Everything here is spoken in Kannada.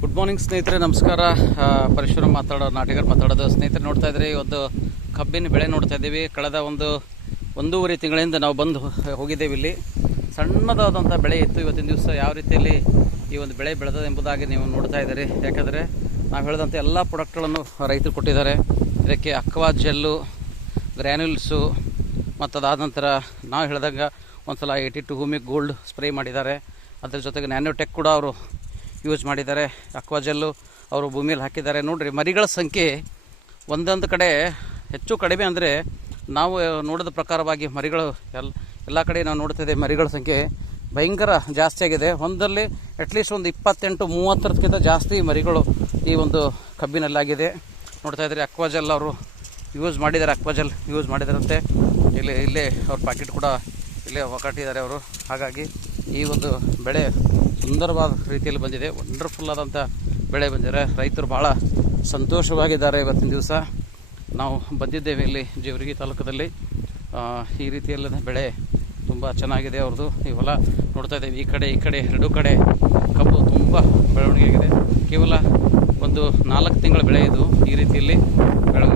ಗುಡ್ ಮಾರ್ನಿಂಗ್ ಸ್ನೇಹಿತರೆ. ನಮಸ್ಕಾರ. ಪರಶುರ ಪರಶುರಾಮ್ ಮಾತಾಡೋ ನಾಟಿಗರ್ ಮಾತಾಡೋದು. ಸ್ನೇಹಿತರೆ, ನೋಡ್ತಾ ಇದ್ರಿ, ಒಂದು ಕಬ್ಬಿನ ಬೆಳೆ ನೋಡ್ತಾ ಇದ್ದೀವಿ. ಕಳೆದ ಒಂದು ಒಂದೂವರೆ ತಿಂಗಳಿಂದ ನಾವು ಬಂದು ಹೋಗಿದ್ದೇವೆ ಇಲ್ಲಿ. ಸಣ್ಣದಾದಂಥ ಬೆಳೆ ಇತ್ತು. ಇವತ್ತಿನ ದಿವಸ ಯಾವ ರೀತಿಯಲ್ಲಿ ಈ ಒಂದು ಬೆಳೆ ಬೆಳೆದ ಎಂಬುದಾಗಿ ನೀವು ನೋಡ್ತಾ ಇದ್ದೀರಿ. ಯಾಕಂದರೆ ನಾವು ಹೇಳಿದಂಥ ಎಲ್ಲ ಪ್ರಾಡಕ್ಟ್ಗಳನ್ನು ರೈತರು ಕೊಟ್ಟಿದ್ದಾರೆ. ಇದಕ್ಕೆ ಅಕ್ವಾ ಜೆಲ್ಲು, ಗ್ರ್ಯಾನ್ಯುಲ್ಸು ಮತ್ತು ಅದಾದ ನಂತರ ನಾವು ಹೇಳಿದಾಗ ಒಂದು ಸಲ eighty two humic gold spray ಮಾಡಿದ್ದಾರೆ. ಅದ್ರ ಜೊತೆಗೆ ನ್ಯಾನೋಟೆಕ್ ಕೂಡ ಅವರು ಯೂಸ್ ಮಾಡಿದ್ದಾರೆ. ಅಕ್ವಾಜೆಲ್ಲು ಅವರು ಭೂಮಿಯಲ್ಲಿ ಹಾಕಿದ್ದಾರೆ. ನೋಡಿರಿ, ಮರಿಗಳ ಸಂಖ್ಯೆ ಒಂದೊಂದು ಕಡೆ ಹೆಚ್ಚು ಕಡಿಮೆ ಅಂದರೆ ನಾವು ನೋಡಿದ ಪ್ರಕಾರವಾಗಿ ಮರಿಗಳು ಎಲ್ಲ ಎಲ್ಲ ಕಡೆ ನಾವು ನೋಡ್ತಿದ್ದೆ ಮರಿಗಳ ಸಂಖ್ಯೆ ಭಯಂಕರ ಜಾಸ್ತಿ ಆಗಿದೆ. ಒಂದಲ್ಲಿ ಅಟ್ಲೀಸ್ಟ್ ಒಂದು ಇಪ್ಪತ್ತೆಂಟು ಮೂವತ್ತರಕ್ಕಿಂತ ಜಾಸ್ತಿ ಮರಿಗಳು ಈ ಒಂದು ಕಬ್ಬಿನಲ್ಲಾಗಿದೆ. ನೋಡ್ತಾ ಇದ್ರೆ ಅಕ್ವಾಜೆಲ್ ಅವರು ಯೂಸ್ ಮಾಡಿದ್ದಾರೆ ಅಕ್ವಾಜೆಲ್ ಯೂಸ್ ಮಾಡಿದಾರಂತೆ ಇಲ್ಲಿ, ಇಲ್ಲೇ ಅವ್ರ ಪ್ಯಾಕೆಟ್ ಕೂಡ ಇಲ್ಲೇ ಒಕ್ಕಟ್ಟಿದ್ದಾರೆ ಅವರು. ಹಾಗಾಗಿ ಈ ಒಂದು ಬೆಳೆ ಸುಂದರವಾದ ರೀತಿಯಲ್ಲಿ ಬಂದಿದೆ. ವಂಡರ್ಫುಲ್ ಆದಂಥ ಬೆಳೆ ಬಂದಿದೆ. ರೈತರು ಭಾಳ ಸಂತೋಷವಾಗಿದ್ದಾರೆ ಇವತ್ತಿನ ದಿವಸ. ನಾವು ಬಂದಿದ್ದೇವೆ ಇಲ್ಲಿ ಜೇವರ್ಗಿ ತಾಲೂಕದಲ್ಲಿ ಈ ರೀತಿಯಲ್ಲ ಬೆಳೆ ತುಂಬ ಚೆನ್ನಾಗಿದೆ ಅವ್ರದ್ದು. ಈ ಹೊಲ ನೋಡ್ತಾ ಇದ್ದೇವೆ. ಈ ಕಡೆ ಈ ಕಡೆ, ಎರಡೂ ಕಡೆ ಕಬ್ಬು ತುಂಬ ಬೆಳವಣಿಗೆ ಆಗಿದೆ ಕೇವಲ ಒಂದು ನಾಲ್ಕು ತಿಂಗಳ ಬೆಳೆ ಇದು ಈ ರೀತಿಯಲ್ಲಿ ಬೆಳವಣಿಗೆ